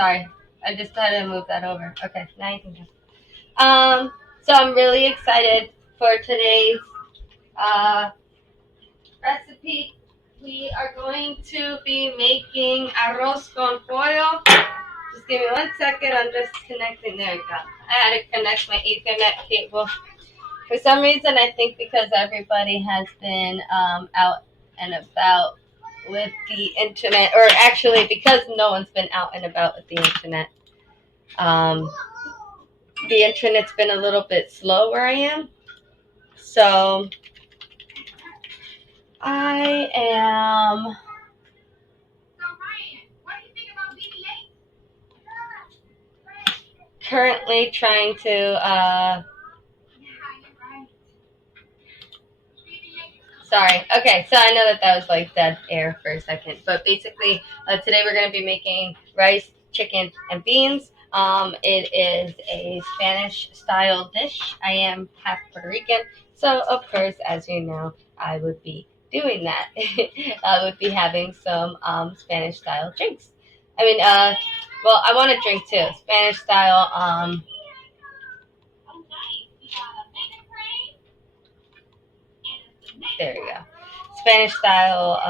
Sorry. I just had to move that over. Okay, now you can go. So I'm really excited for today's uh, recipe. We are going to be making arroz con pollo. Just give me 1 second. I'm just connecting. There we go. I had to connect my Ethernet cable. For some reason, I think because everybody has been out and about with the internet, or actually because no one's been out and about with the internet, the internet's been a little bit slow where I am. So I am currently trying to sorry. Okay, so I know that was like dead air for a second, but basically today we're going to be making rice, chicken, and beans. It is a Spanish style dish. I am half Puerto Rican, so of course, as you know, I would be doing that. I would be having some Spanish style drinks. I mean, well, I want to drink too. Spanish style. There we go. Spanish style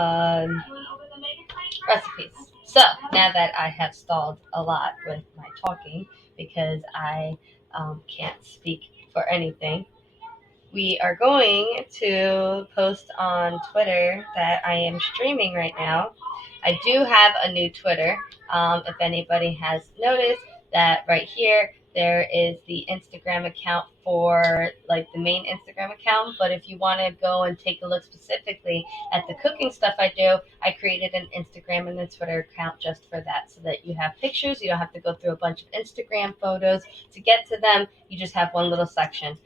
recipes. So now that I have stalled a lot with my talking because I can't speak for anything, we are going to post on Twitter that I am streaming right now. I do have a new Twitter. If anybody has noticed that right here, there is the Instagram account for like the main Instagram account. But if you want to go and take a look specifically at the cooking stuff I do, I created an Instagram and a Twitter account just for that, so that you have pictures. You don't have to go through a bunch of Instagram photos to get to them. You just have one little section.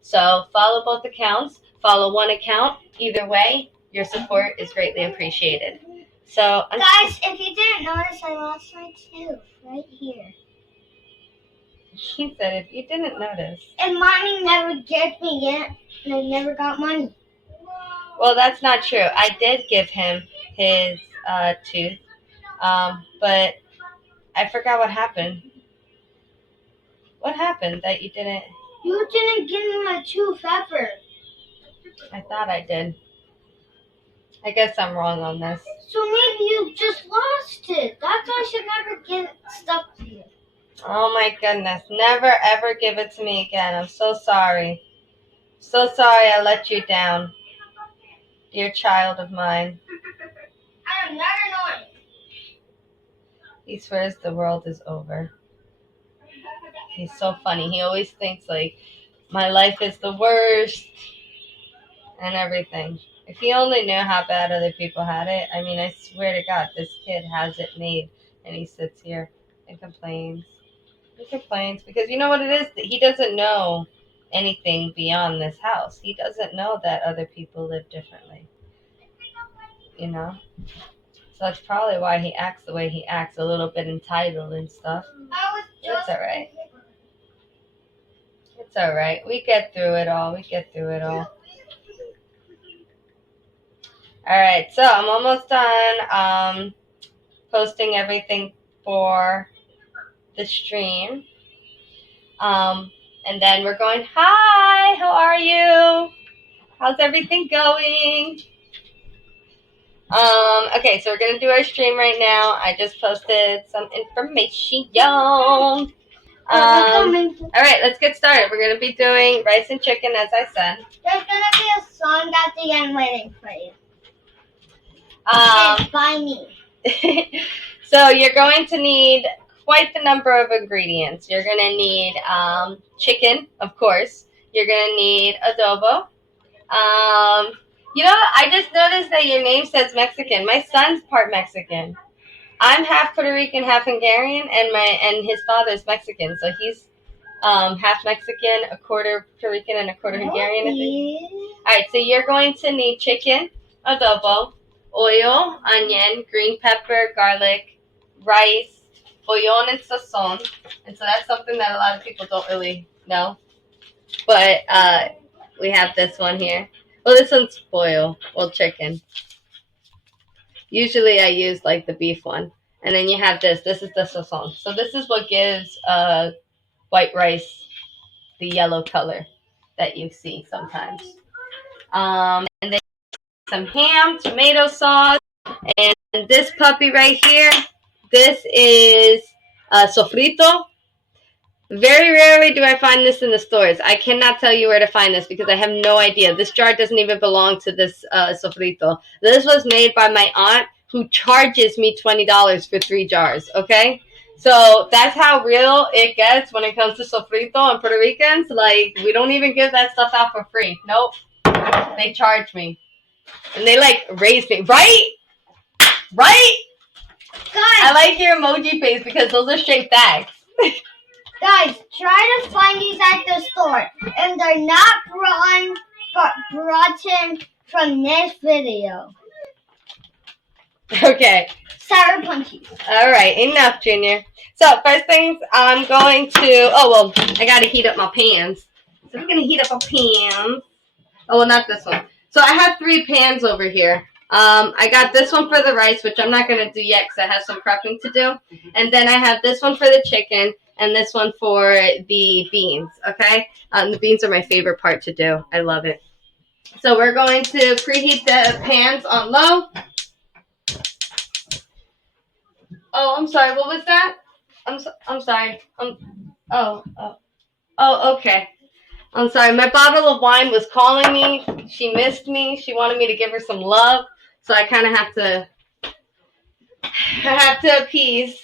So follow both accounts. Follow one account. Either way, your support is greatly appreciated. So guys, if you didn't notice, I lost my tooth right here. He said, if you didn't notice. And mommy never gave me it, and I never got money. Well, that's not true. I did give him his tooth, but I forgot what happened. What happened that you didn't? You didn't give me my tooth ever. I thought I did. I guess I'm wrong on this. So maybe you just lost it. That guy should never give stuff to you. Oh my goodness. Never ever give it to me again. I'm so sorry. So sorry I let you down. Dear child of mine. I am not annoying. He swears the world is over. He's so funny. He always thinks like my life is the worst and everything. If he only knew how bad other people had it. I mean, I swear to God, this kid has it made. And he sits here and complains. He complains because you know what it is? He doesn't know anything beyond this house. He doesn't know that other people live differently. You know? So that's probably why he acts the way he acts, a little bit entitled and stuff. It's alright. It's alright. We get through it all. Alright, so I'm almost done posting everything for the stream. And then we're going, hi, how are you? How's everything going? Okay, so we're going to do our stream right now. I just posted some information. All right, let's get started. We're going to be doing rice and chicken, as I said. There's going to be a song at the end waiting for you. By me. So you're going to need quite the number of ingredients. You're going to need chicken, of course. You're going to need adobo. You know, I just noticed that your name says Mexican. My son's part Mexican. I'm half Puerto Rican, half Hungarian, and his father's Mexican. So he's half Mexican, a quarter Puerto Rican, and a quarter Hungarian, I think. All right, so you're going to need chicken, adobo, oil, onion, green pepper, garlic, rice, bouillon, and sazon. And so that's something that a lot of people don't really know. But we have this one here. Well, this one's chicken. Usually I use like the beef one. And then you have this. This is the sazon. So this is what gives white rice the yellow color that you see sometimes. And then some ham, tomato sauce, and this puppy right here. This is sofrito. Very rarely do I find this in the stores. I cannot tell you where to find this because I have no idea. This jar doesn't even belong to this sofrito. This was made by my aunt who charges me $20 for 3 jars, okay? So that's how real it gets when it comes to sofrito and Puerto Ricans. Like, we don't even give that stuff out for free. Nope. They charge me. And they, like, raise me. Right? Right? Guys, I like your emoji face because those are straight facts. Guys, try to find these at the store. And they're not brought in from this video. Okay. Sour punchies. All right, enough, Junior. So first things, I'm going to. Oh well, I gotta heat up my pans. So we're gonna heat up our pans. Oh well, not this one. So I have 3 pans over here. I got this one for the rice, which I'm not gonna do yet because I have some prepping to do. And then I have this one for the chicken, and this one for the beans. Okay, the beans are my favorite part to do. I love it. So we're going to preheat the pans on low. Oh, I'm sorry. What was that? I'm sorry. Oh, okay. I'm sorry. My bottle of wine was calling me. She missed me. She wanted me to give her some love, so I kind of have to appease.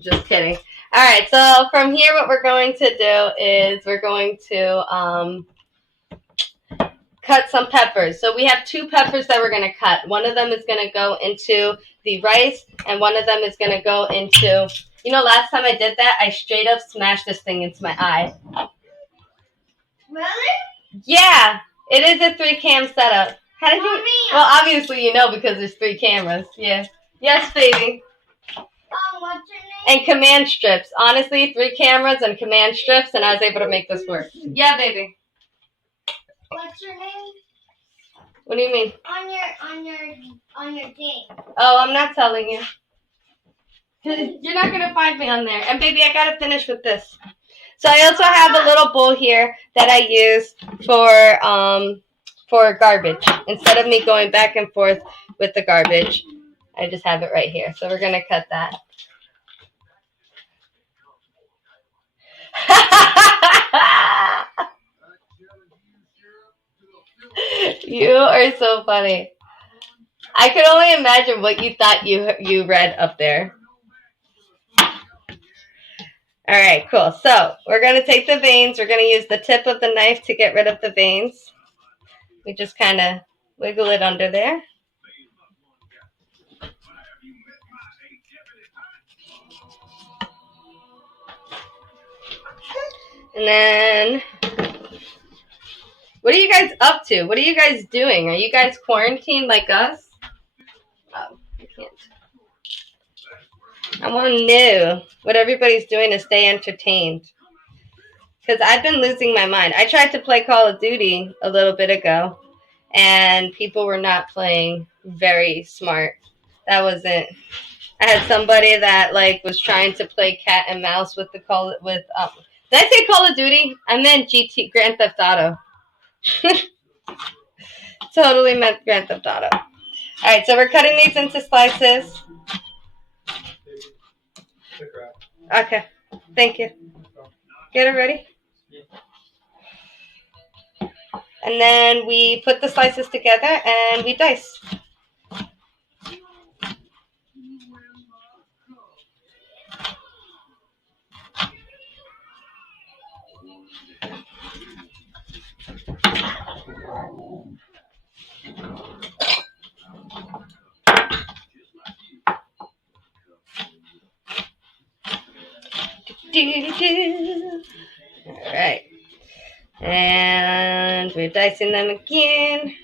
Just kidding. All right. So from here, what we're going to do is we're going to cut some peppers. So we have 2 peppers that we're going to cut. One of them is going to go into the rice, and one of them is going to go into, last time I did that, I straight up smashed this thing into my eye. Really? Yeah, it is a 3-cam setup. How did you? Well, obviously you know because there's 3 cameras. Yeah. Yes, baby. What's your name? And command strips. Honestly, 3 cameras and command strips, and I was able to make this work. Yeah, baby. What's your name? What do you mean? On your thing. Oh, I'm not telling you. You're not gonna find me on there. And baby, I gotta finish with this. So I also have a little bowl here that I use for garbage. Instead of me going back and forth with the garbage, I just have it right here. So we're gonna cut that. You are so funny. I could only imagine what you thought you read up there. All right, cool. So we're going to take the veins. We're going to use the tip of the knife to get rid of the veins. We just kind of wiggle it under there. And then, what are you guys up to? What are you guys doing? Are you guys quarantined like us? Oh, I can't. I want to know what everybody's doing to stay entertained. Because I've been losing my mind. I tried to play Call of Duty a little bit ago, and people were not playing very smart. That wasn't. I had somebody that was trying to play cat and mouse with did I say Call of Duty? I meant Grand Theft Auto. Totally meant Grand Theft Auto. All right, so we're cutting these into slices. Okay, thank you. Get it ready. And then we put the slices together and we dice. All right. And we're dicing them again.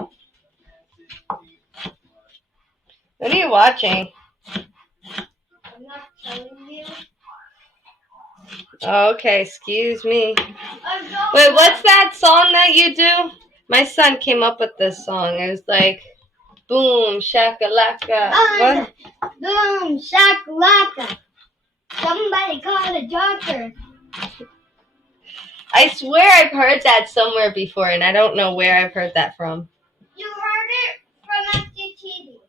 What are you watching? I'm not telling you. Okay, excuse me. Wait, what's that song that you do? My son came up with this song. It was like, Boom, shakalaka. What? Boom, shakalaka. Somebody call a doctor. I swear I've heard that somewhere before, and I don't know where I've heard that from. You heard it from FTTV.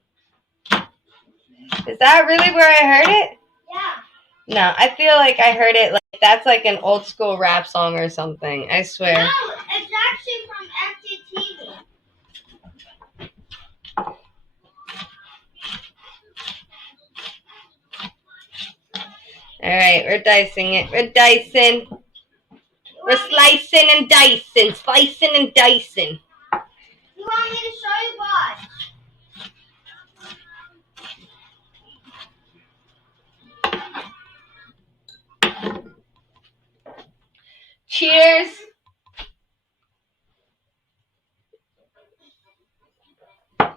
Is that really where I heard it? Yeah. No, I feel like I heard it like that's like an old school rap song or something. I swear. No, it's actually from FTTV. Alright, we're dicing it. We're dicing. We're slicing and dicing. Slicing and dicing. You want me to show you what? Cheers. I'm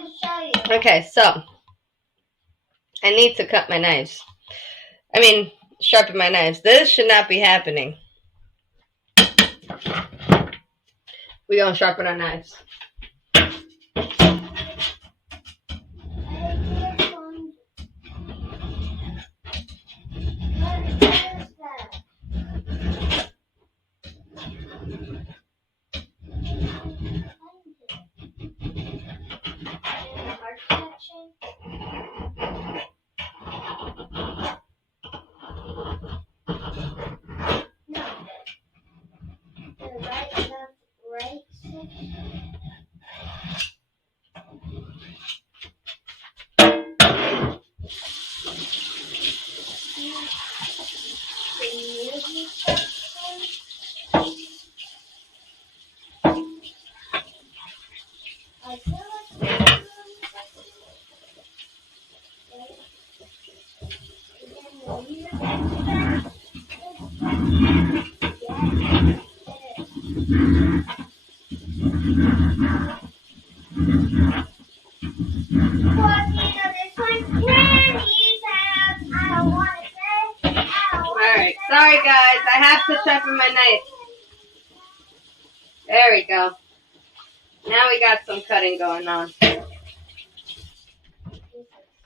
going to show you. Okay, so I need to cut my knives. I mean, sharpen my knives. This should not be happening. We're gonna sharpen our knives. Alright, sorry guys, I have to sharpen my knife. There we go. Now we got some cutting going on.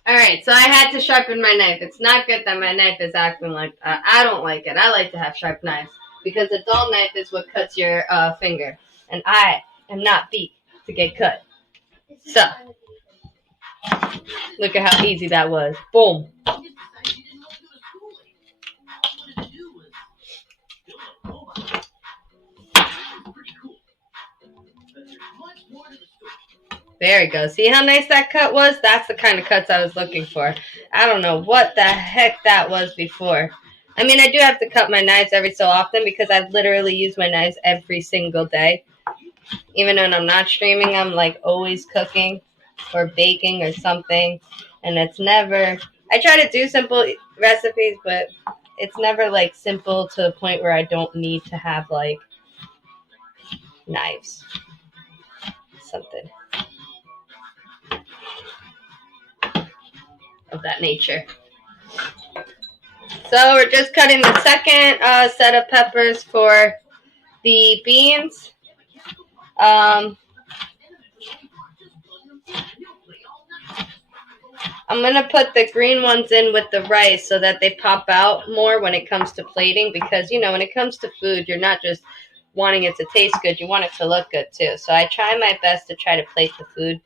Alright, so I had to sharpen my knife. It's not good that my knife is acting like I don't like it. I like to have sharp knives because a dull knife is what cuts your finger. And I am not beat to get cut. So, look at how easy that was. Boom. There we go. See how nice that cut was? That's the kind of cuts I was looking for. I don't know what the heck that was before. I mean, I do have to cut my knives every so often because I literally use my knives every single day. Even when I'm not streaming, I'm like always cooking or baking or something. And it's never... I try to do simple recipes, but it's never like simple to the point where I don't need to have like knives. Something of that nature. So we're just cutting the second set of peppers for the beans. I'm going to put the green ones in with the rice so that they pop out more when it comes to plating because, you know, when it comes to food, you're not just wanting it to taste good, you want it to look good too. So I try my best to try to plate the food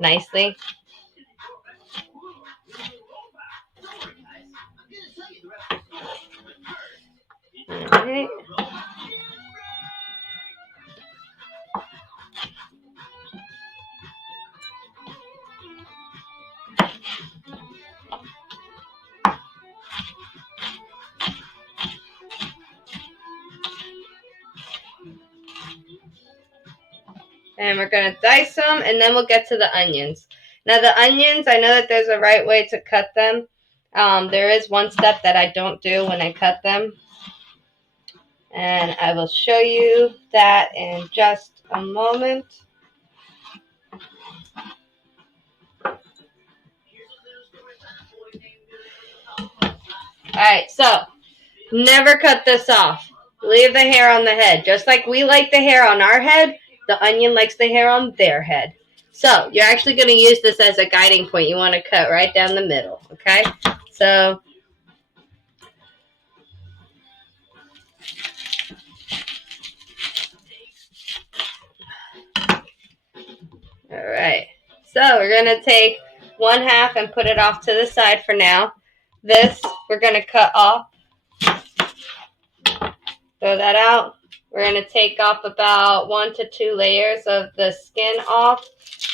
nicely. Alright. And we're going to dice them, and then we'll get to the onions. Now, the onions, I know that there's a right way to cut them. There is one step that I don't do when I cut them. And I will show you that in just a moment. Alright, so never cut this off. Leave the hair on the head. Just like we like the hair on our head, the onion likes the hair on their head. So you're actually going to use this as a guiding point. You want to cut right down the middle, okay? So, all right. So we're going to take 1/2 and put it off to the side for now. This we're going to cut off. Throw that out. We're going to take off about 1 to 2 layers of the skin off,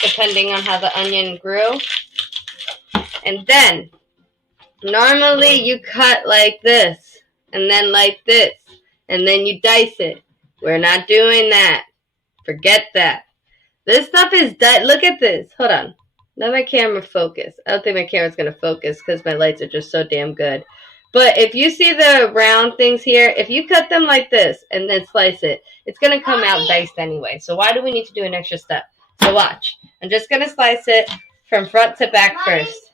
depending on how the onion grew. And then, normally you cut like this, and then like this, and then you dice it. We're not doing that. Forget that. This stuff is done. Look at this. Hold on. Let my camera focus. I don't think my camera's going to focus because my lights are just so damn good. But if you see the round things here, if you cut them like this and then slice it, it's going to come out diced anyway. So why do we need to do an extra step? So watch. I'm just going to slice it from front to back first.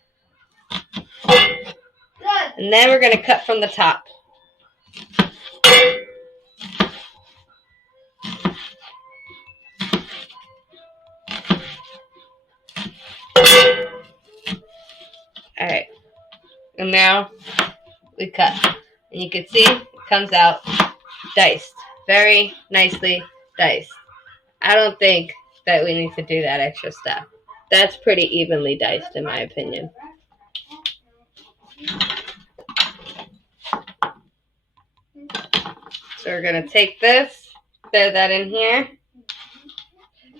And then we're going to cut from the top. Alright. And now we cut. And you can see it comes out diced. Very nicely diced. I don't think that we need to do that extra step. That's pretty evenly diced in my opinion. So we're going to take this, throw that in here.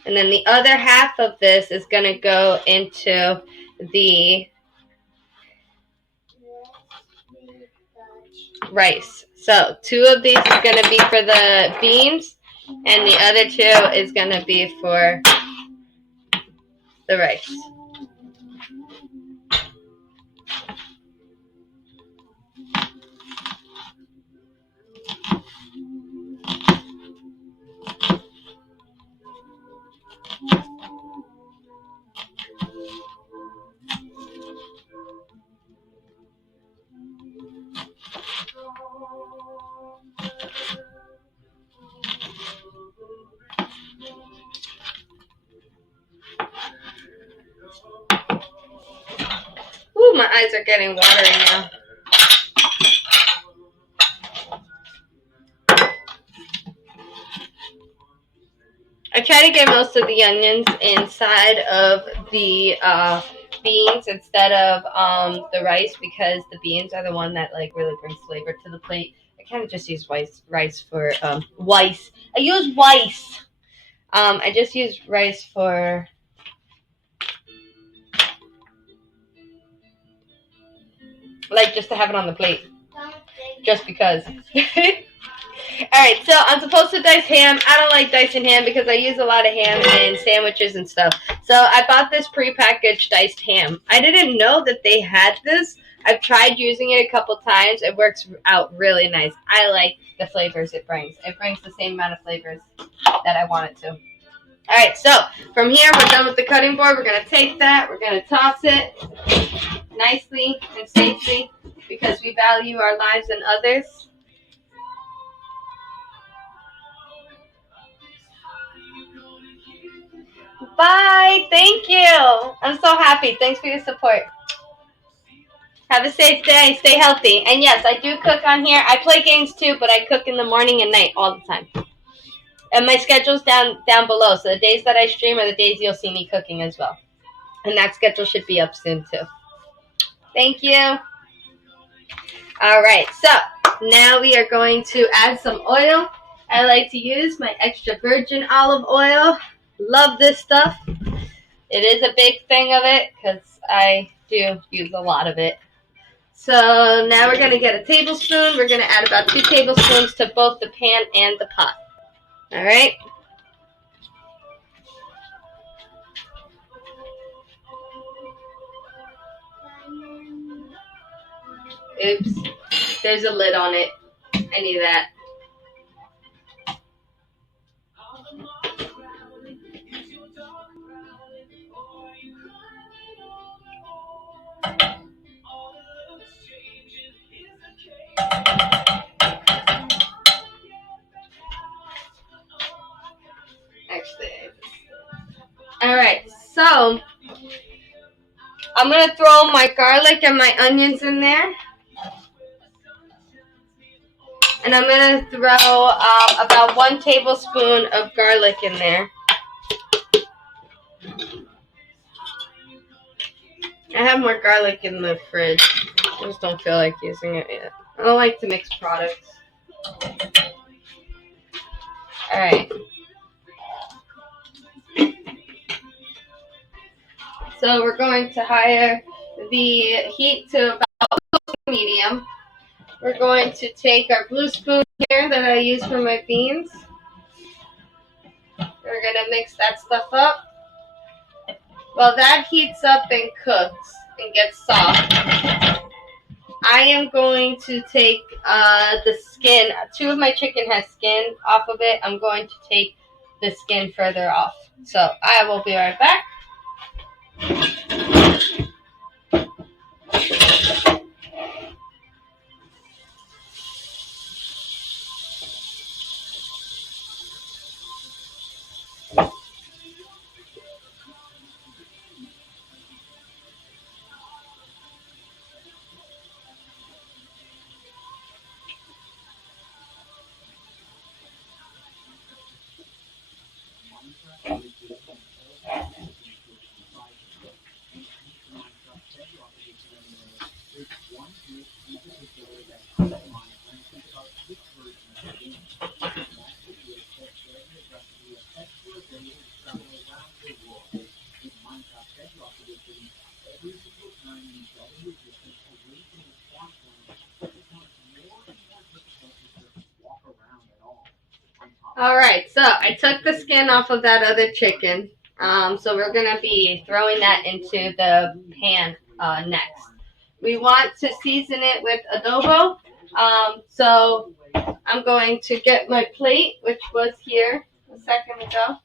And then the other half of this is going to go into the rice. So 2 of these is going to be for the beans, and the other 2 is going to be for the rice. Ooh, my eyes are getting watery now. I try to get most of the onions inside of the beans instead of the rice, because the beans are the one that like really brings flavor to the plate. I kind of just use rice for Weiss. I use Weiss. I just use rice for like just to have it on the plate, just because. Alright, so I'm supposed to dice ham. I don't like dicing ham because I use a lot of ham in sandwiches and stuff. So I bought this prepackaged diced ham. I didn't know that they had this. I've tried using it a couple times. It works out really nice. I like the flavors it brings. It brings the same amount of flavors that I want it to. Alright, so from here we're done with the cutting board. We're going to take that. We're going to toss it nicely and safely because we value our lives and others. Bye. Thank you. I'm so happy. Thanks for your support. Have a safe day. Stay healthy. And yes, I do cook on here. I play games too, but I cook in the morning and night all the time. And my schedule's down below. So the days that I stream are the days you'll see me cooking as well. And that schedule should be up soon too. Thank you. All right. So now we are going to add some oil. I like to use my extra virgin olive oil. Love this stuff. It is a big thing of it because I do use a lot of it. So now we're going to get a tablespoon. We're going to add about 2 tablespoons to both the pan and the pot. All right. Oops. There's a lid on it. I need that. Alright, so I'm going to throw my garlic and my onions in there. And I'm going to throw about 1 tablespoon of garlic in there. I have more garlic in the fridge. I just don't feel like using it yet. I don't like to mix products. Alright. So we're going to higher the heat to about medium. We're going to take our blue spoon here that I use for my beans. We're going to mix that stuff up. While that heats up and cooks and gets soft, I am going to take the skin. 2 of my chicken has skin off of it. I'm going to take the skin further off. So I will be right back. Alright, so I took the skin off of that other chicken. So we're going to be throwing that into the pan next. We want to season it with adobo. So I'm going to get my plate, which was here a second ago.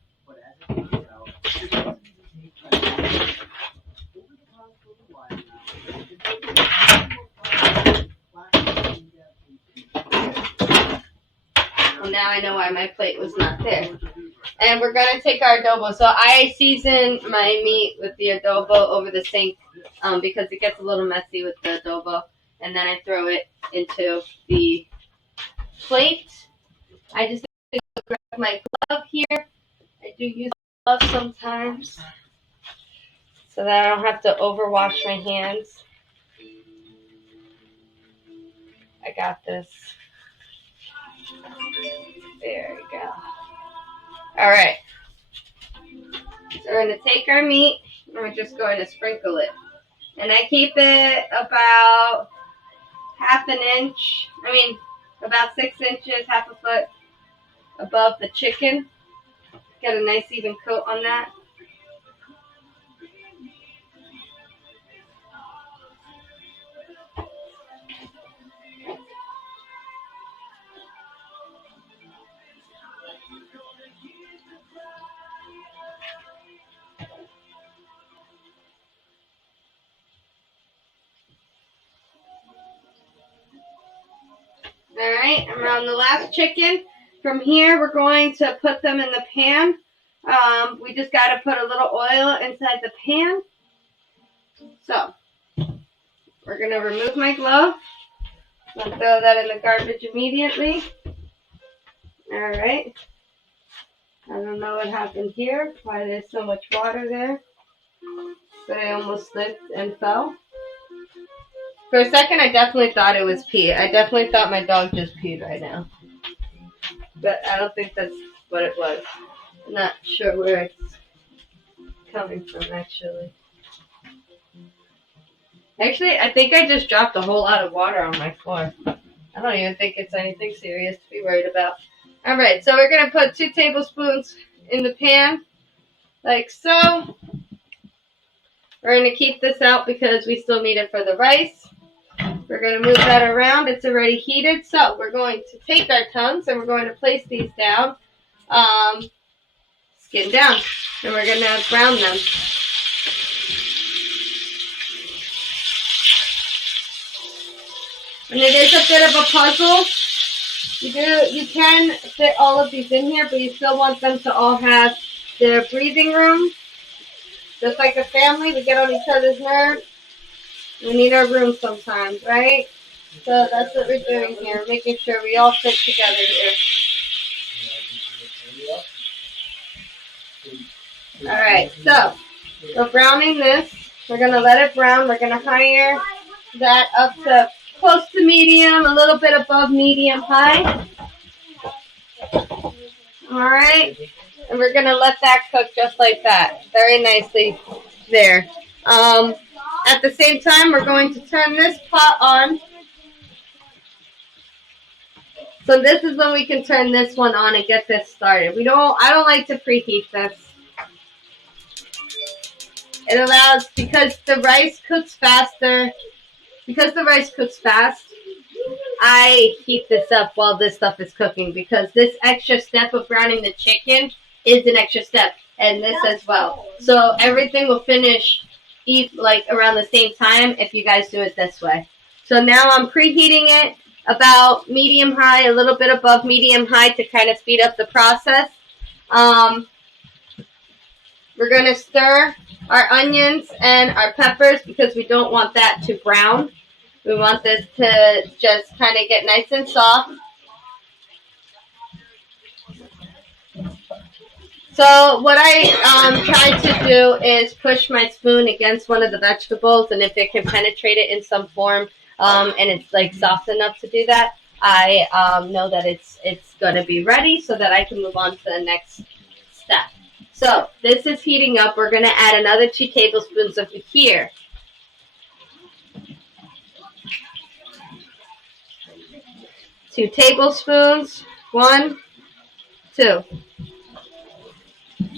Well, now I know why my plate was not there. And we're going to take our adobo. So I season my meat with the adobo over the sink because it gets a little messy with the adobo. And then I throw it into the plate. I just grab my glove here. I do use gloves sometimes so that I don't have to overwash my hands. I got this. There we go. Alright. So we're going to take our meat and we're just going to sprinkle it. And I keep it about about 6 inches, half a foot above the chicken. Get a nice even coat on that. Alright, and we're on the last chicken. From here, we're going to put them in the pan. We just got to put a little oil inside the pan. So, we're going to remove my glove. I'm going to throw that in the garbage immediately. Alright. I don't know what happened here, why there's so much water there. But I almost slipped and fell. For a second, I definitely thought it was pee. I definitely thought my dog just peed right now. But I don't think that's what it was. I'm not sure where it's coming from, actually. Actually, I think I just dropped a whole lot of water on my floor. I don't even think it's anything serious to be worried about. Alright, so we're going to put 2 tablespoons in the pan, like so. We're going to keep this out because we still need it for the rice. We're going to move that around. It's already heated. So we're going to take our tongues and we're going to place these down, skin down. And we're going to brown them. And it is a bit of a puzzle. You can fit all of these in here, but you still want them to all have their breathing room. Just like a family, we get on each other's nerves. We need our room sometimes, right? So that's what we're doing here, making sure we all fit together here. Alright, so we're browning this. We're going to let it brown. We're going to higher that up to close to medium, a little bit above medium high. Alright, and we're going to let that cook just like that, very nicely there. At the same time, we're going to turn this pot on. So this is when we can turn this one on and get this started. I don't like to preheat this. It allows, because the rice cooks faster, I heat this up while this stuff is cooking, because this extra step of browning the chicken is an extra step, and this as well. So everything will finish like around the same time if you guys do it this way. So now I'm preheating it about medium high, a little bit above medium high to kind of speed up the process. We're going to stir our onions and our peppers because we don't want that to brown. We want this to just kind of get nice and soft. So what I try to do is push my spoon against one of the vegetables, and if it can penetrate it in some form, and it's like soft enough to do that, I know that it's going to be ready so that I can move on to the next step. So this is heating up. We're going to add another 2 tablespoons of here. Two tablespoons. 1, 2.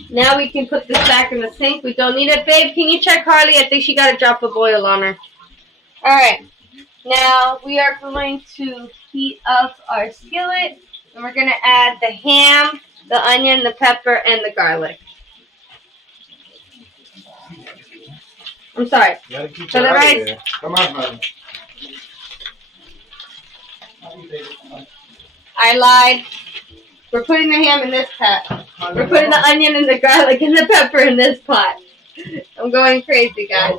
Now we can put this back in the sink. We don't need it. Babe, can you check Harley? I think she got a drop of oil on her. Alright. Now we are going to heat up our skillet. And we're going to add the ham, the onion, the pepper, and the garlic. I'm sorry. For the rice. Come on, honey. I lied. We're putting the ham in this pot. We're putting the onion and the garlic and the pepper in this pot. I'm going crazy, guys.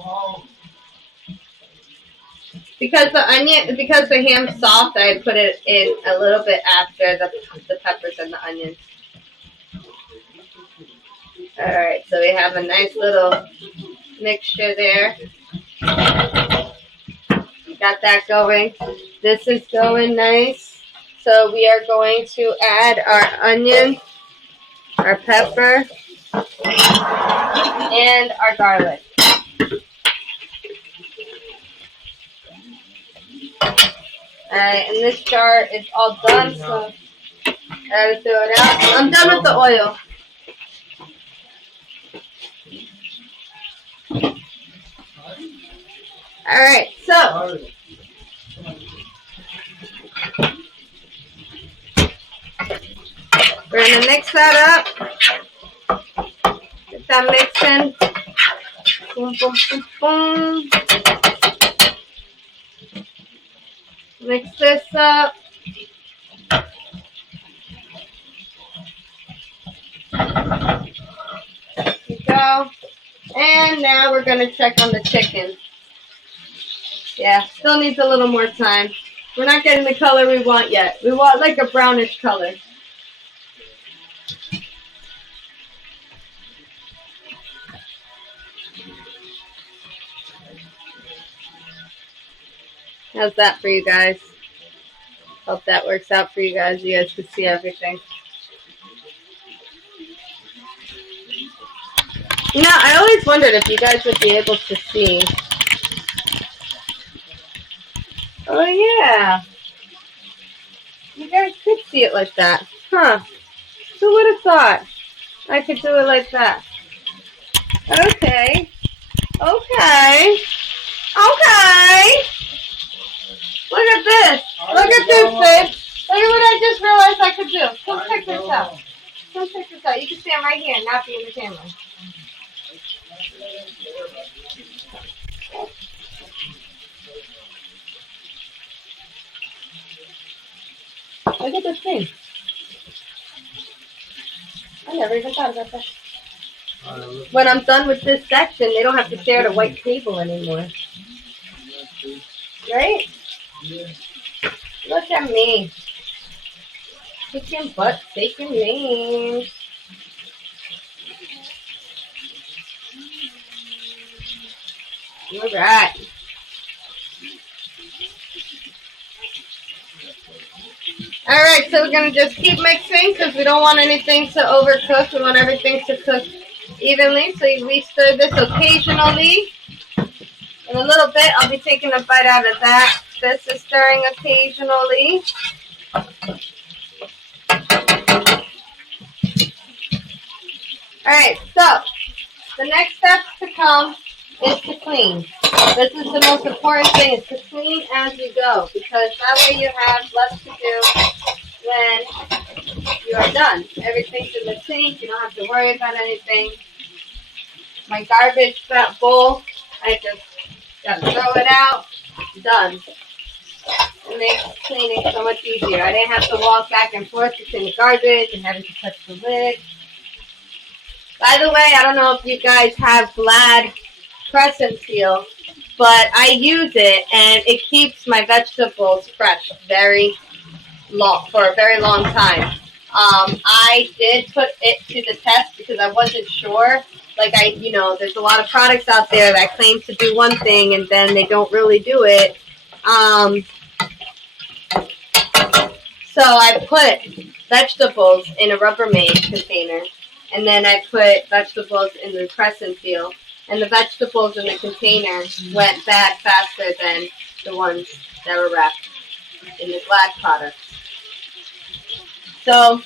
Because the ham's soft, I put it in a little bit after the peppers and the onions. Alright, so we have a nice little mixture there. Got that going. This is going nice. So we are going to add our onion, our pepper, and our garlic. Alright, and this jar is all done, so I gotta throw it out. I'm done with the oil. Alright, so we're going to mix that up. Get that mixing. Boom, boom, boom, boom. Mix this up. There you go. And now we're going to check on the chicken. Yeah, still needs a little more time. We're not getting the color we want yet. We want like a brownish color. How's that for you guys? Hope that works out for you guys. You guys can see everything. You know, I always wondered if you guys would be able to see. Oh, yeah. You guys could see it like that. Huh. Who would have thought I could do it like that? Okay. Okay. Okay. Look at this. Look at this, babe. Look at what I just realized I could do. Come check this out. Come check this out. You can stand right here and not be in the camera. Look at this thing. I never even thought about that. When I'm done with this section, they don't have to stare at a white table anymore. Right? Look at me. Kicking butt, faking names. Alright. Alright, so we're going to just keep mixing because we don't want anything to overcook. We want everything to cook evenly. So we stir this occasionally. In a little bit, I'll be taking a bite out of that. This is stirring occasionally. Alright, so the next step to come is to clean. This is the most important thing, is to clean as you go, because that way you have less to do when you are done. Everything's in the sink, you don't have to worry about anything. My garbage bowl, I just gotta throw it out, done. It makes cleaning so much easier. I didn't have to walk back and forth between the garbage and having to touch the lid. By the way, I don't know if you guys have Glad press and seal, but I use it and it keeps my vegetables fresh for a very long time. I did put it to the test because I wasn't sure. There's a lot of products out there that claim to do one thing and then they don't really do it. So I put vegetables in a Rubbermaid container, and then I put vegetables in the press and seal, and the vegetables in the container went bad faster than the ones that were wrapped in the Glad products. So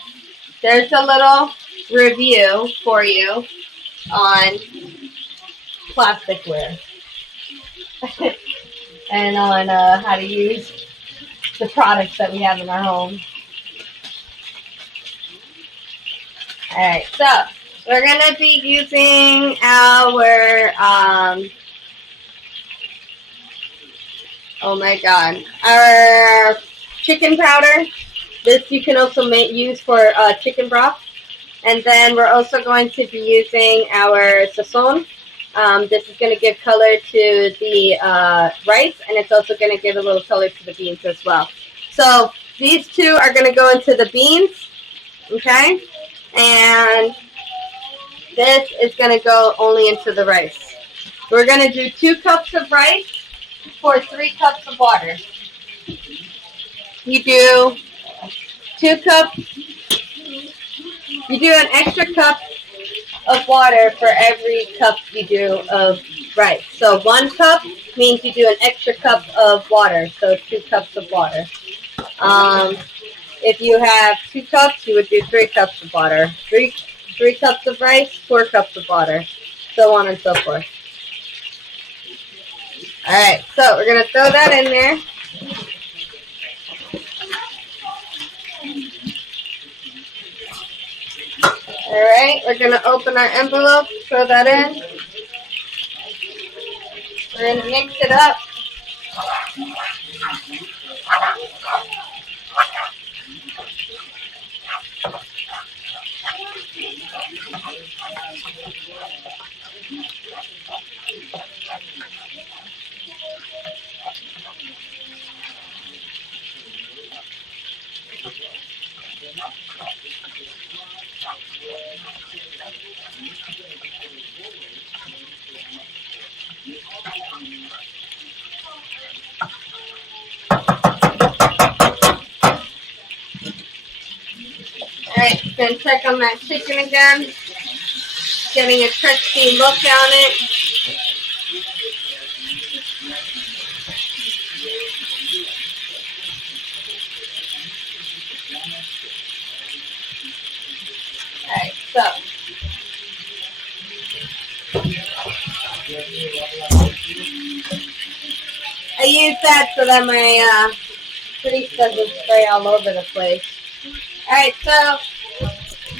there's a little review for you on plasticware and on how to use the products that we have in our home. Alright, so we're going to be using our, our chicken powder. This you can also use for chicken broth. And then we're also going to be using our sazon. This is going to give color to the rice, and it's also going to give a little color to the beans as well. So these two are going to go into the beans, okay? And this is going to go only into the rice. We're going to do 2 cups of rice for 3 cups of water. You do 2 cups. You do an extra cup of water for every cup you do of rice. So 1 cup means you do an extra cup of water. So 2 cups of water. If you have 2 cups, you would do 3 cups of water. 3 cups of rice, 4 cups of water, so on and so forth. All right, so we're gonna throw that in there. All right, we're gonna open our envelope, throw that in. We're gonna mix it up. Alright, then check on that chicken again. Getting a crispy look on it. Alright, so. I use that so that my grease doesn't spray all over the place. Alright, so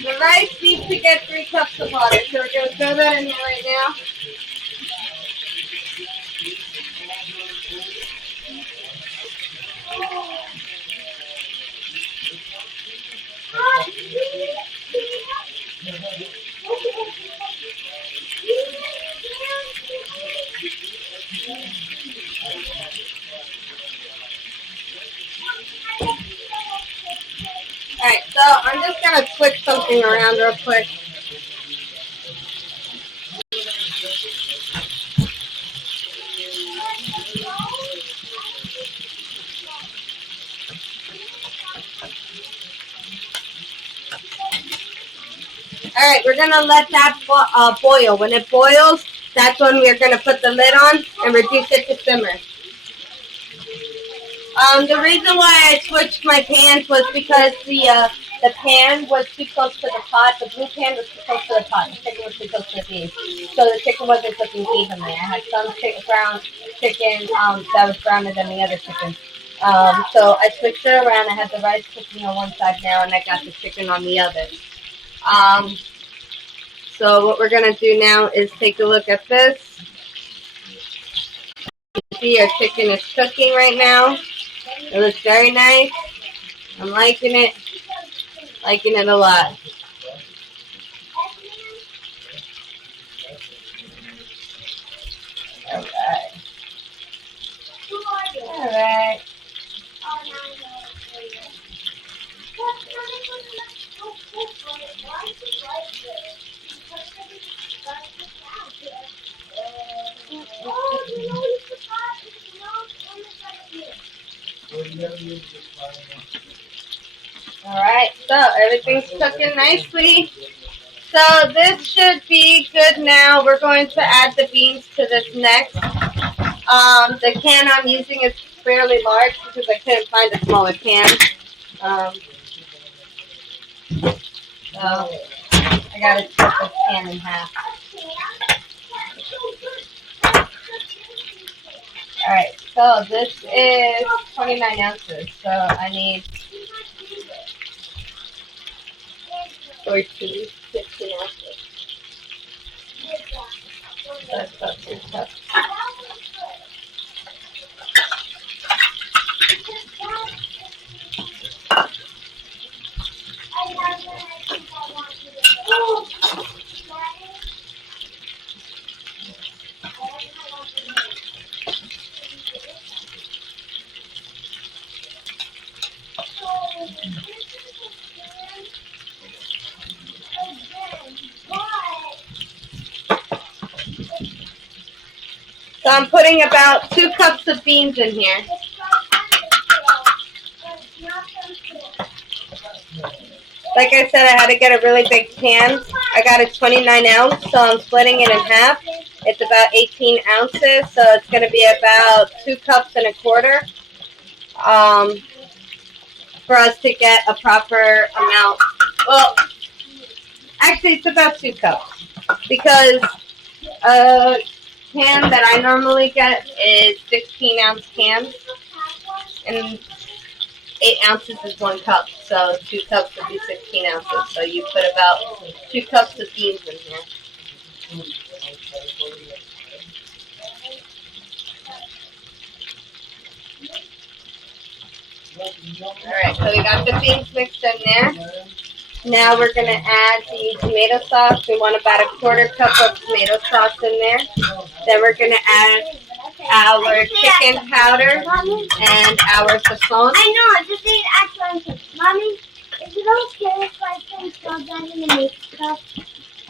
the rice needs to get 3 cups of water, so we're going to throw that in there right now. mixing around real quick. All right, we're gonna let that boil. When it boils, that's when we're gonna put the lid on and reduce it to simmer. The reason why I switched my pans was because the pan was too close to the pot. The blue pan was too close to the pot. The chicken was too close to the beef, so the chicken wasn't cooking evenly. I had some brown chicken that was browner than the other chicken. So I switched it around. I had the rice cooking on one side now, and I got the chicken on the other. So what we're gonna do now is take a look at this. You see our chicken is cooking right now. It looks very nice. I'm liking it. Liking it a lot. Alright. Alright. Alright, so everything's cooking nicely. So this should be good now. We're going to add the beans to this next. The can I'm using is fairly large because I couldn't find a smaller can. So I gotta split this can in half. Alright, so this is 29 ounces. So I need 14, 15 ounces. That's about 2 cups. So I'm putting about 2 cups of beans in here. Like I said, I had to get a really big pan. I got a 29 ounce, so I'm splitting it in half. It's about 18 ounces, so it's going to be about 2 cups and a quarter for us to get a proper amount. Well, actually, it's about 2 cups because a can that I normally get is 16-ounce cans, and 8 ounces is 1 cup, so 2 cups would be 16 ounces. So you put about 2 cups of beans in here. Alright, so we got the beans mixed in there. Now we're going to add the tomato sauce. We want about a quarter cup of tomato sauce in there. Then we're going to add our chicken powder and our sazon. I know, I just need actually. Mommy, is it okay if I can throw that in the mix cup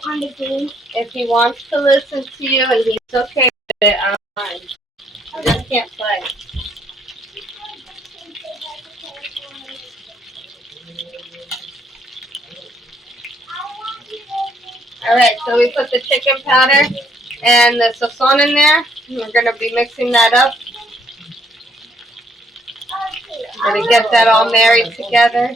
on the game? If he wants to listen to you and he's okay with it, I'm fine. I just can't play. Alright, so we put the chicken powder and the sazon in there. We're going to be mixing that up. We're going to get that all married together.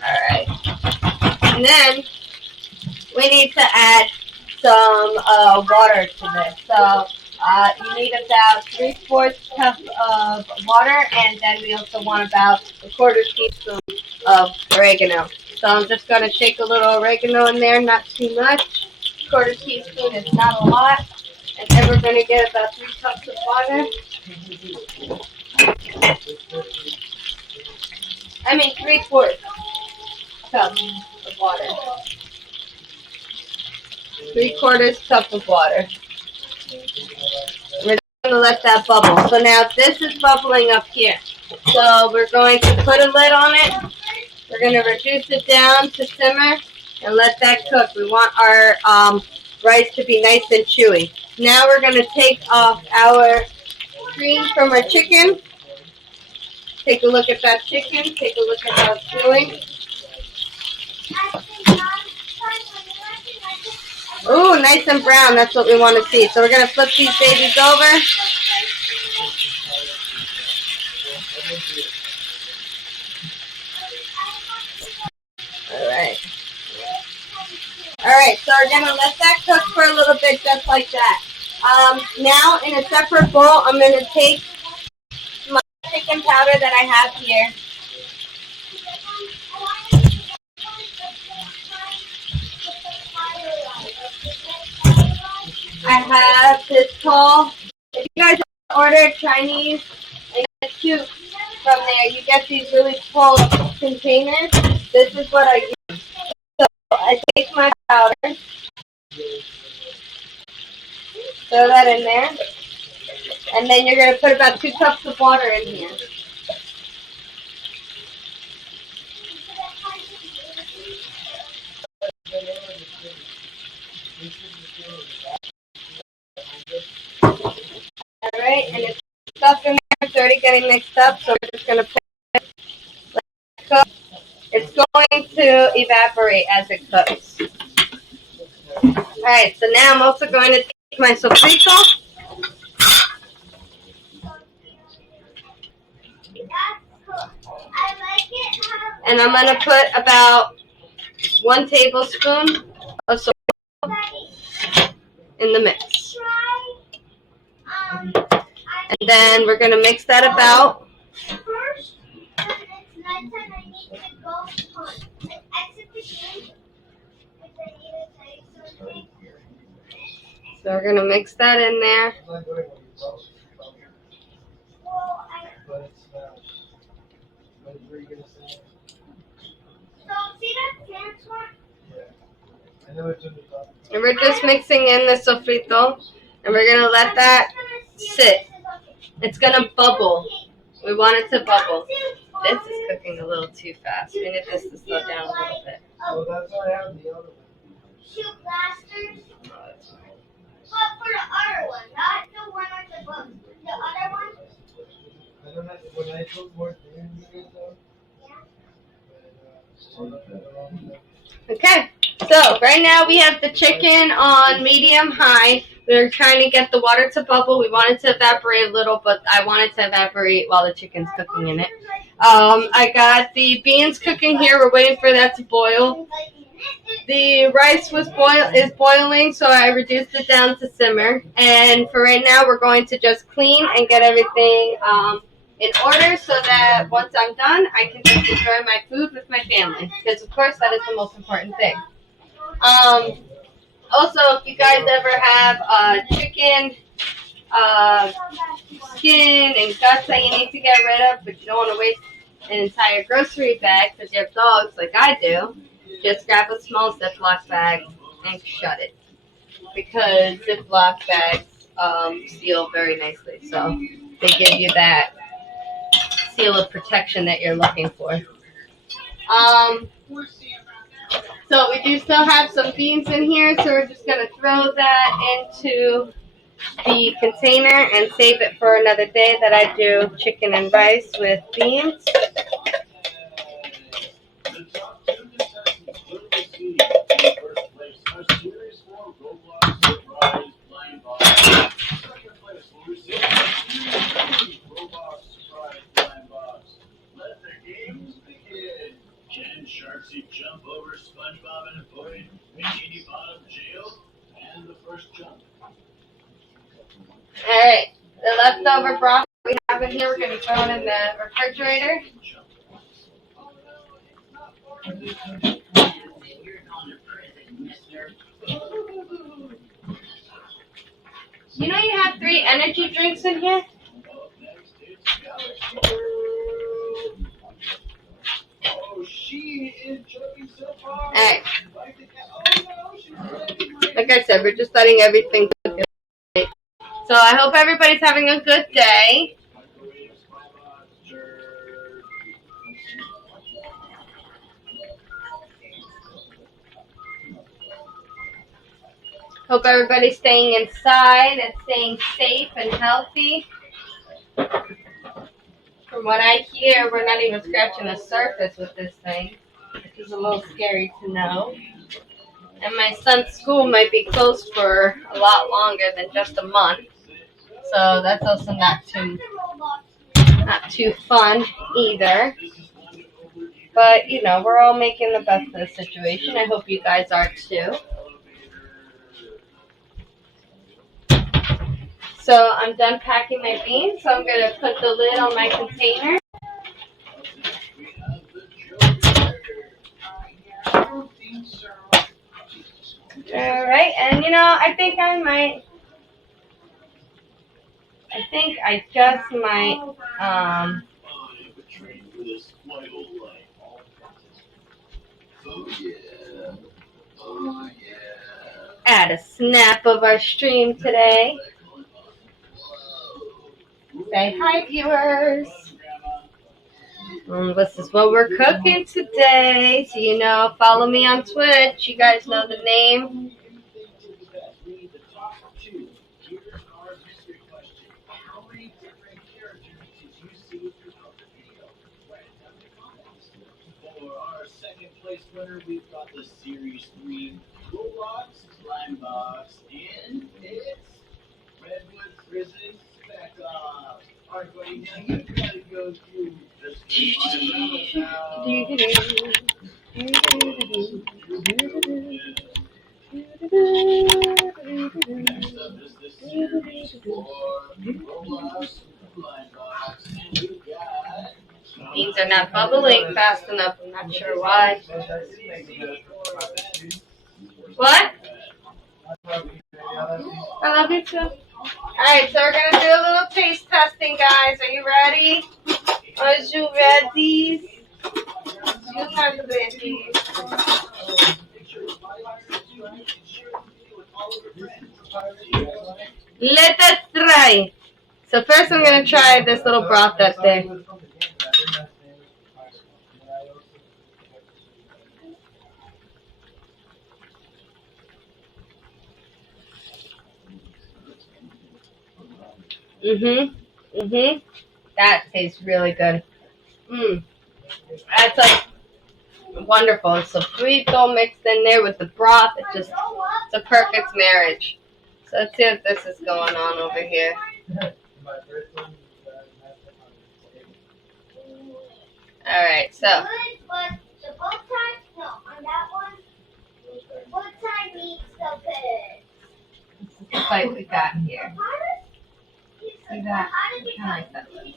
Alright. And then we need to add some water to this. So you need about 3/4 cup of water, and then we also want about a 1/4 teaspoon of oregano. So I'm just going to shake a little oregano in there, not too much. 1/4 teaspoon is not a lot. And then we're going to get about 3 cups of water. 3/4 cups of water. 3/4 cup of water. We're going to let that bubble. So now this is bubbling up here. So we're going to put a lid on it. We're going to reduce it down to simmer and let that cook. We want our rice to be nice and chewy. Now we're going to take off our greens from our chicken. Take a look at that chicken. Take a look at how it's doing. Ooh, nice and brown. That's what we want to see. So we're going to flip these babies over. Alright, so we're going to let that cook for a little bit just like that. Now, in a separate bowl, I'm going to take my chicken powder that I have here. I have this tall. If you guys order Chinese and get soup from there, you get these really small containers. This is what I use. So I take my powder, throw that in there, and then you're going to put about 2 cups of water in here. Alright, and it's stuff in there. It's already getting mixed up, so we're just going to put it, let it cook. It's going to evaporate as it cooks. Alright, so now I'm also going to take my sofrito. And I'm going to put about 1 tablespoon of sofrito in the mix. And then we're going to mix that about. So we're going to mix that in there. And we're just mixing in the sofrito. And we're going to let that sit. It's going to bubble. We want it to bubble. This is cooking a little too fast. We need this to slow down a little bit. Oh, that's why I have the other one. Shoot blasters. But for the other one, not the one on the book. The other one? I don't have, when I put more things in it though. Okay, so right now we have the chicken on medium-high. We're trying to get the water to bubble. We want it to evaporate a little, but I want it to evaporate while the chicken's cooking in it. I got the beans cooking here. We're waiting for that to boil. The rice is boiling, so I reduced it down to simmer. And for right now, we're going to just clean and get everything in order so that once I'm done, I can just enjoy my food with my family. Because, of course, that is the most important thing. Also, if you guys ever have chicken skin and guts that you need to get rid of, but you don't want to waste an entire grocery bag because you have dogs like I do, just grab a small Ziploc bag and shut it. Because Ziploc bags seal very nicely. So they give you that seal of protection that you're looking for. So we do still have some beans in here, so we're just going to throw that into the container and save it for another day that I do chicken and rice with beans. Sharksy jump over SpongeBob and avoid Bikini Bottom jail and the first jump. Alright, the leftover broth we have in here, we're going to throw it in the refrigerator. You know you have 3 energy drinks in here? Oh, she is jumping so far. Alright. like I said, we're just letting everything cook. So I hope everybody's having a good day. Hope everybody's staying inside and staying safe and healthy. From what I hear, we're not even scratching the surface with this thing, which is a little scary to know. And my son's school might be closed for a lot longer than just a month. So that's also not too fun either. But, you know, we're all making the best of the situation. I hope you guys are too. So I'm done packing my beans, so I'm going to put the lid on my container. Alright, and you know, I think I just might, add a snap of our stream today. Say hi, viewers. This is what we're cooking today. So, you know, follow me on Twitch. You guys know the name. For our second place winner, we've got the Series 3 Roblox Slime Box, and it's Redwood Prison Spec Ops. Alright, buddy, now you gotta go through this 5 rounds now. Next up is the Series 4 Roblox Slime Box, and we got... Beans are not bubbling fast enough. I'm not sure why. What? I love you too. Alright, so we're going to do a little taste testing, guys. Are you ready? Are you ready? You not ready. Let us try. So first I'm going to try this little broth that's there. That tastes really good. That's like wonderful. It's a burrito mixed in there with the broth. It's a perfect marriage. So let's see what this is going on over here. Alright, so. But the bow tie, no, on that one, the bow tie needs the pit. This is the fight we got here. See that? I like that looks.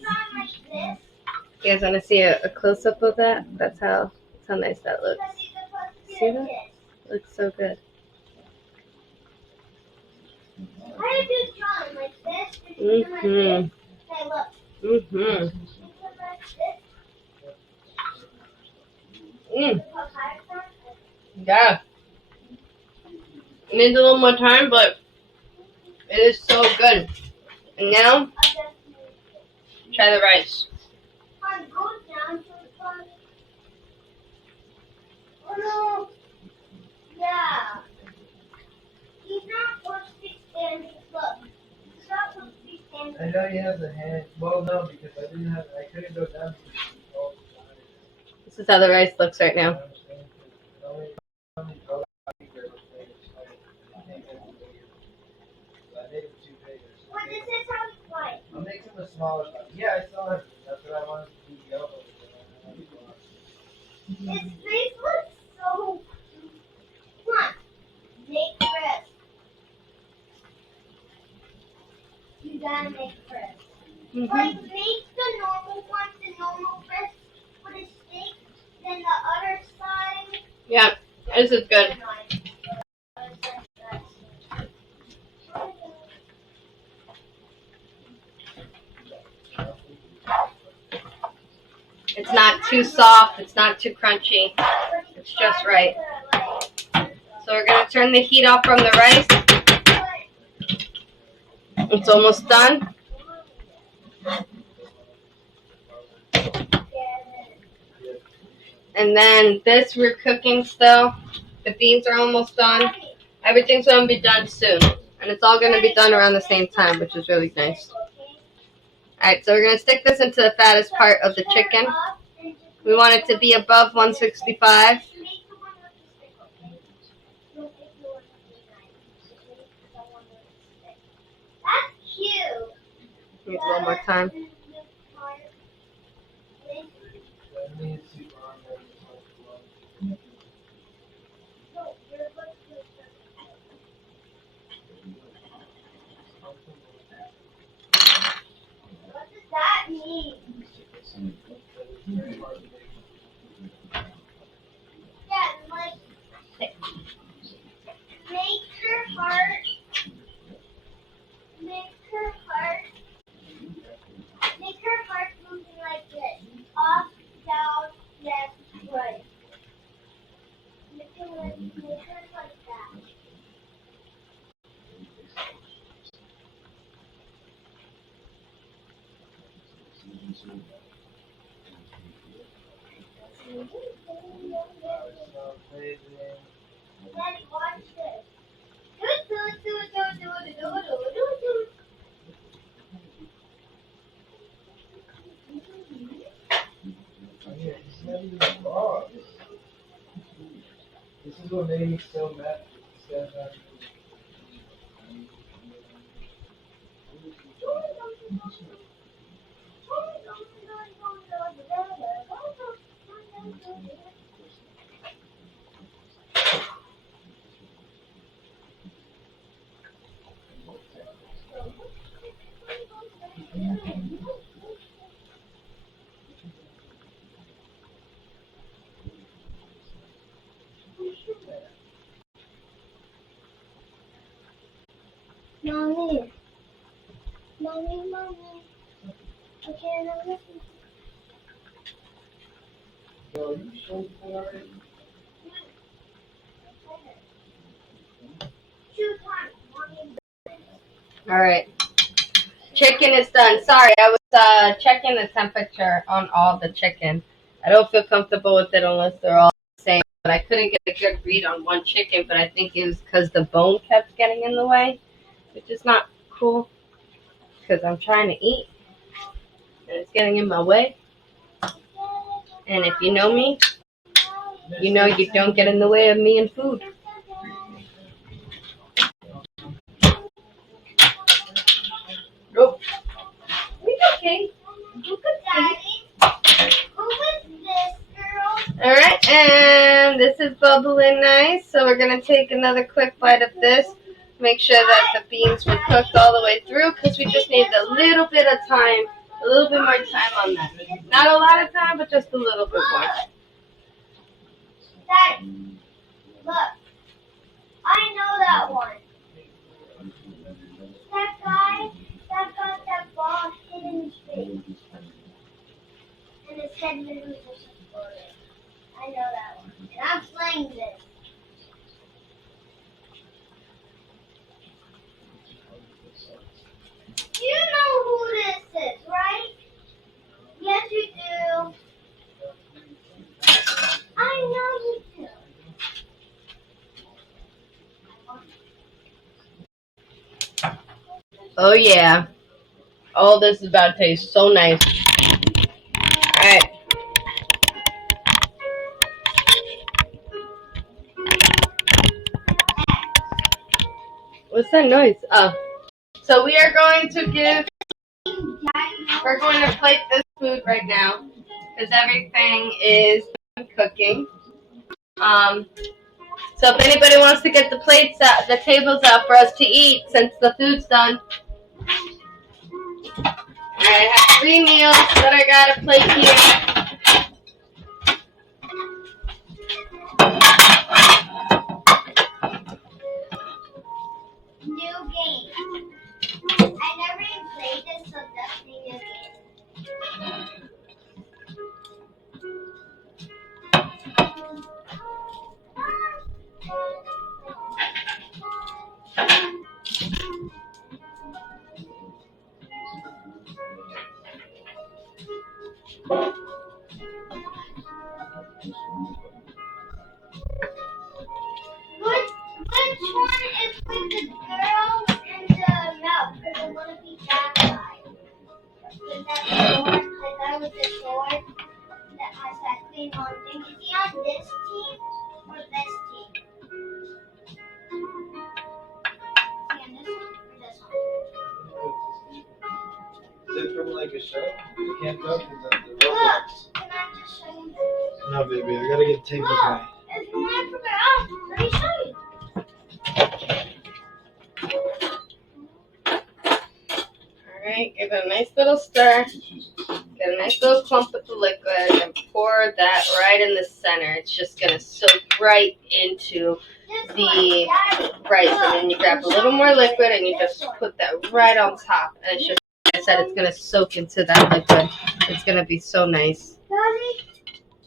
You guys want to see a close-up of that? That's how nice that looks. See that? Looks so good. How do you draw them like this? Hey, look. Yeah. It needs a little more time, but it is so good. And now, try the rice. Oh no. Yeah. He's not supposed to be standing. Look. He's not supposed to be standing. I know he has a hand. Well, no, because I couldn't go down. This is how the rice looks right now. Well, this is how it's like. I'll make him a smaller one. Yeah, I saw it. That's what I wanted to do. Yellow. His face looks so. Come on. Make crisp. You gotta make crisp. Like, make the normal ones the normal crisp. Put a steak, then the other side. Yeah, this is good. It's not too soft. It's not too crunchy. It's just right. So So we're gonna turn the heat off from the rice. It's almost done. And then this we're cooking still. The beans are almost done. Everything's gonna be done soon. And it's all gonna be done around the same time, which is really nice. Alright, so we're gonna stick this into the fattest part of the chicken. We want it to be above 165. That's cute. Need one more time. What does that mean? Yeah, like make her heart moving like this. Up, down, left, right. Make her like that. Then watch this. Do do do do do do do do do. Yeah, it's not even raw. This is what made me so mad. Mommy. Okay, now listen. Yo, you showed that already? 2 times. Mommy. Alright. Chicken is done. Sorry, I was checking the temperature on all the chicken. I don't feel comfortable with it unless they're all the same. But I couldn't get a good read on one chicken, but I think it was because the bone kept getting in the way, which is not cool because I'm trying to eat and it's getting in my way. And if you know me, you know you don't get in the way of me and food. Nope. It's okay. Daddy, who is this girl? Alright, and this is bubbling nice, so we're going to take another quick bite of this. Make sure that the beans were cooked all the way through, because we just need a little bit of time, a little bit more time on that. Not a lot of time, but just a little bit more. Daddy, look. I know that one. That guy that got that ball hit in his face. And his head literally just exploded. I know that one. And I'm playing this. You know who this is, right? Yes, you do. I know you do. Oh yeah. Oh, this is about to taste so nice. Alright. What's that noise? Oh. So we are going to we're going to plate this food right now, because everything is done cooking. So if anybody wants to get the plates out, the tables out for us to eat, since the food's done. I have 3 meals that I got to plate here. New game. I never even played this, so definitely new game. Which one is with the girl and the mouth? Because I want to be that guy. With that sword, the guy with the sword that has that thing on thing. Is he on this team or this team? Is he on this one or this one? Is it from like a show? I can't tell because of the Look, Roblox. can I just show you? No, baby, I gotta get tape with Look, me. it's one from the out. Let me show you. Alright, give it a nice little stir. Get a nice little clump of the liquid and pour that right in the center. It's just going to soak right into the rice. And then you grab a little more liquid and you just put that right on top. And it's just, like I said, it's going to soak into that liquid. It's going to be so nice. Daddy,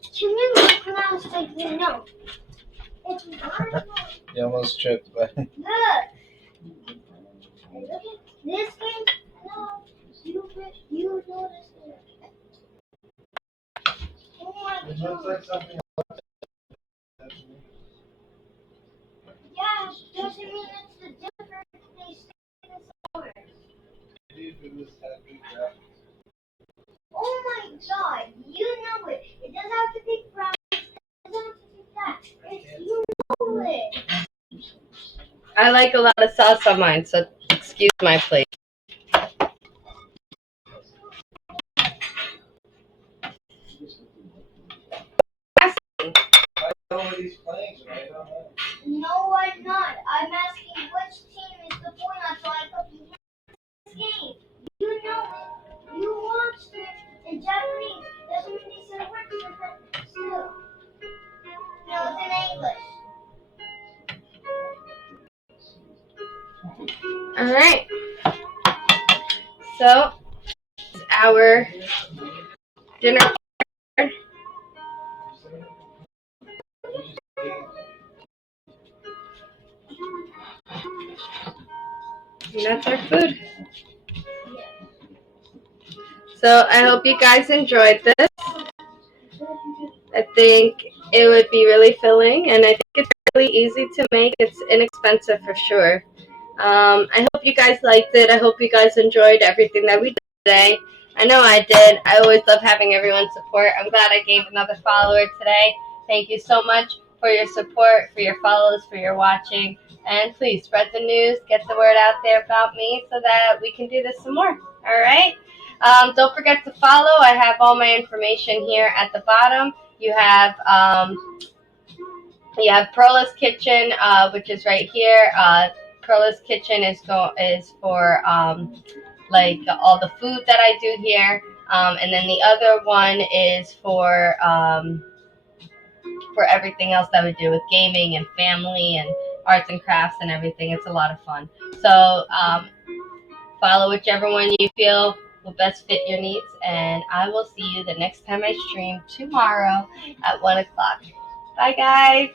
can you look when I was taking no? It's not. You almost tripped, but Look. Look at this thing. No, you noticed it. Oh my it looks God. like something. Yeah, doesn't mean it's the difference. They stay the same. If it was happy, yeah. Oh my God, you know it. It doesn't have to be brown. It doesn't have to be that. It's, you know it. I like a lot of sauce on mine, so excuse my plate. Nobody's playing, so I don't know. No, I'm not. I'm asking which team is the point so I could be this game. You know it. You watched it in Japanese. Doesn't mean they said words different still. No, it's in English. Alright. So, it's our dinner. And that's our food. So I hope you guys enjoyed this. I think it would be really filling, and I think it's really easy to make. It's inexpensive for sure. I hope you guys liked it. I hope you guys enjoyed everything that we did today. I know I did. I always love having everyone's support. I'm glad I gained another follower today. Thank you so much for your support, for your follows, for your watching. And please spread the news, get the word out there about me so that we can do this some more. All right? Don't forget to follow. I have all my information here at the bottom. You have Perla's Kitchen, which is right here. Perla's Kitchen is for like all the food that I do here, and then the other one is for everything else that we do with gaming and family and arts and crafts and everything. It's a lot of fun. So follow whichever one you feel will best fit your needs, and I will see you the next time I stream tomorrow at 1 o'clock. Bye, guys.